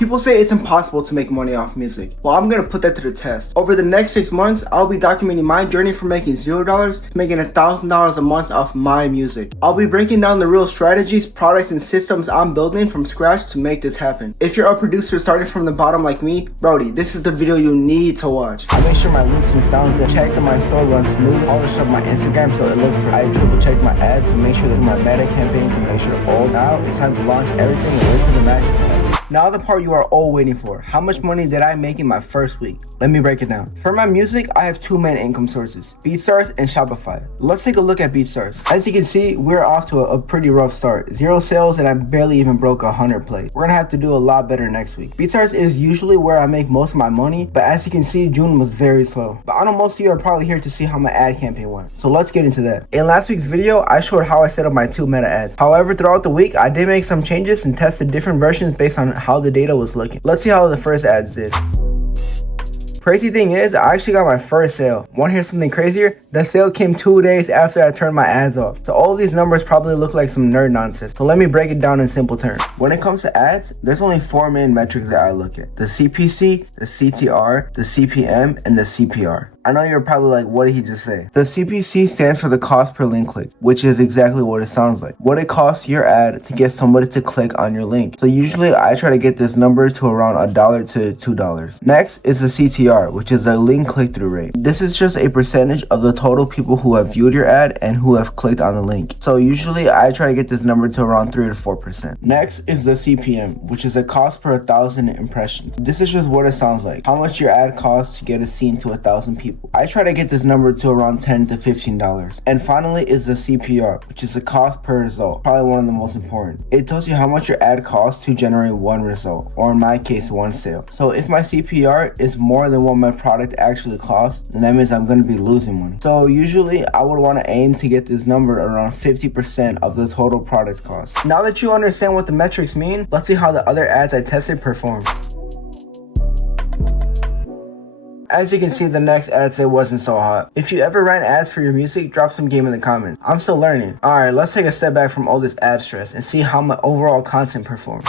People say it's impossible to make money off music. Well, I'm gonna put that to the test. Over the next 6 months, I'll be documenting my journey from making $0 to making $1,000 a month off my music. I'll be breaking down the real strategies, products, and systems I'm building from scratch to make this happen. If you're a producer starting from the bottom like me, Brody, this is the video you need to watch. I make sure my loops and sounds and check that my store runs smooth. Polish up my Instagram so it looks perfect. I triple check my ads to make sure that my meta campaigns to make sure all. Now it's time to launch everything and wait for the magic to happen. Now the part you are all waiting for. How much money did I make in my first week? Let me break it down. For my music, I have two main income sources, BeatStars and Shopify. Let's take a look at BeatStars. As you can see, we're off to a pretty rough start. 0 sales and I barely even broke 100 plays. We're gonna have to do a lot better next week. BeatStars is usually where I make most of my money, but as you can see, June was very slow. But I know most of you are probably here to see how my ad campaign went. So let's get into that. In last week's video, I showed how I set up my 2 meta ads. However, throughout the week, I did make some changes and tested different versions based on how the data was looking. Let's see how the first ads did. Crazy thing is, I actually got my first sale. Want to hear something crazier? The sale came 2 days after I turned my ads off. So all of these numbers probably look like some nerd nonsense. So let me break it down in simple terms. When it comes to ads, there's only 4 main metrics that I look at. The CPC, the CTR, the CPM, and the CPR. I know you're probably like, what did he just say? The CPC stands for the cost per link click, which is exactly what it sounds like. What it costs your ad to get somebody to click on your link. So usually I try to get this number to around $1 to $2. Next is the CTR, which is the link click-through rate. This is just a percentage of the total people who have viewed your ad and who have clicked on the link. So usually I try to get this number to around 3 to 4%. Next is the CPM, which is the cost per 1,000 impressions. This is just what it sounds like. How much your ad costs to get a scene to 1,000 people. I try to get this number to around $10 to $15. And finally is the CPR, which is the cost per result, probably one of the most important. It tells you how much your ad costs to generate one result, or in my case, one sale. So if my CPR is more than what my product actually costs, then that means I'm going to be losing money. So usually I would want to aim to get this number around 50% of the total product cost. Now that you understand what the metrics mean, let's see how the other ads I tested performed. As you can see, the next ad set wasn't so hot. If you ever ran ads for your music, drop some game in the comments. I'm still learning. Alright, let's take a step back from all this ad stress and see how my overall content performed.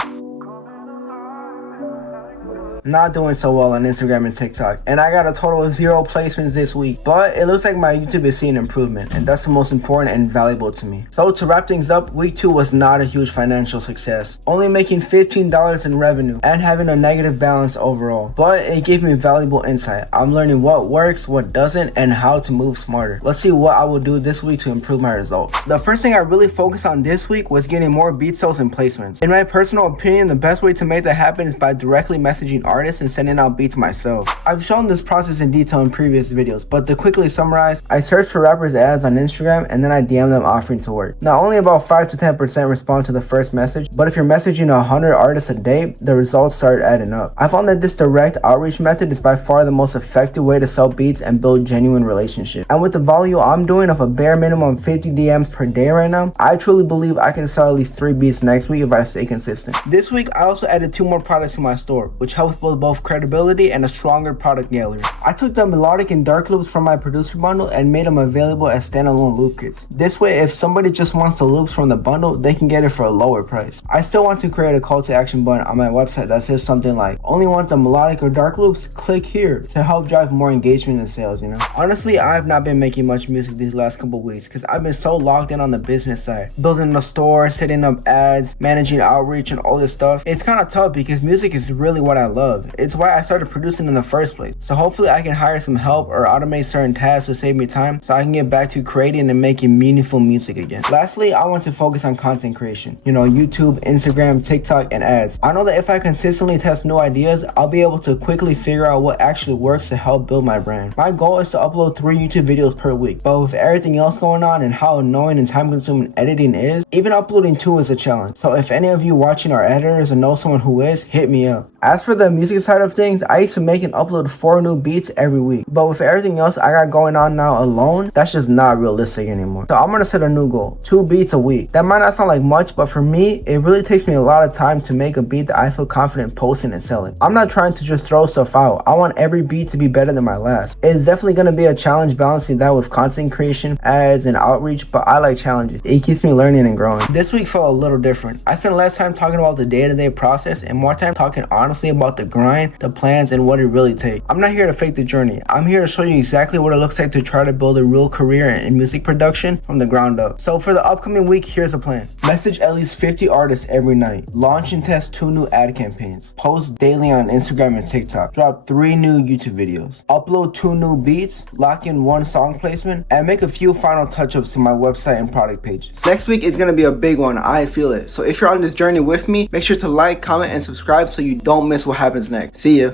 Not doing so well on Instagram and TikTok, and I got a total of 0 placements this week, but it looks like my YouTube is seeing improvement, and that's the most important and valuable to me. So to wrap things up, week 2 was not a huge financial success, only making $15 in revenue and having a negative balance overall, but it gave me valuable insight. I'm learning what works, what doesn't, and how to move smarter. Let's see what I will do this week to improve my results. The first thing I really focused on this week was getting more beat sales and placements. In my personal opinion, the best way to make that happen is by directly messaging artists and sending out beats myself. I've shown this process in detail in previous videos, but to quickly summarize, I search for rappers' ads on Instagram and then I DM them offering to work. Now only about 5 to 10% respond to the first message, but if you're messaging 100 artists a day, the results start adding up. I found that this direct outreach method is by far the most effective way to sell beats and build genuine relationships. And with the volume I'm doing of a bare minimum 50 DMs per day right now, I truly believe I can sell at least 3 beats next week if I stay consistent. This week I also added 2 more products to my store, which helps build both credibility and a stronger product gallery. I took the melodic and dark loops from my producer bundle and made them available as standalone loop kits. This way, if somebody just wants the loops from the bundle, they can get it for a lower price. I still want to create a call to action button on my website that says something like, only want the melodic or dark loops? Click here, to help drive more engagement and sales, you know? Honestly, I have not been making much music these last couple weeks because I've been so locked in on the business side. Building the store, setting up ads, managing outreach and all this stuff. It's kind of tough because music is really what I love. It's why I started producing in the first place. So hopefully I can hire some help or automate certain tasks to save me time so I can get back to creating and making meaningful music again. Lastly, I want to focus on content creation. You know, YouTube, Instagram, TikTok, and ads. I know that if I consistently test new ideas, I'll be able to quickly figure out what actually works to help build my brand. My goal is to upload 3 YouTube videos per week, but with everything else going on and how annoying and time consuming editing is, even uploading 2 is a challenge. So if any of you watching are editors and know someone who is, hit me up. As for the music side of things, I used to make and upload 4 new beats every week. But with everything else I got going on now alone, that's just not realistic anymore. So I'm gonna set a new goal, 2 beats a week. That might not sound like much, but for me, it really takes me a lot of time to make a beat that I feel confident posting and selling. I'm not trying to just throw stuff out. I want every beat to be better than my last. It's definitely gonna be a challenge balancing that with content creation, ads, and outreach, but I like challenges. It keeps me learning and growing. This week felt a little different. I spent less time talking about the day-to-day process and more time talking honestly about the grind, the plans, and what it really takes. I'm not here to fake the journey. I'm here to show you exactly what it looks like to try to build a real career in music production from the ground up. So for the upcoming week, here's a plan. Message at least 50 artists every night. Launch and test 2 new ad campaigns. Post daily on Instagram and TikTok. Drop 3 new YouTube videos. Upload 2 new beats. Lock in 1 song placement. And make a few final touch-ups to my website and product page. Next week is going to be a big one. I feel it. So if you're on this journey with me, make sure to like, comment, and subscribe so you don't miss what happens next. See ya.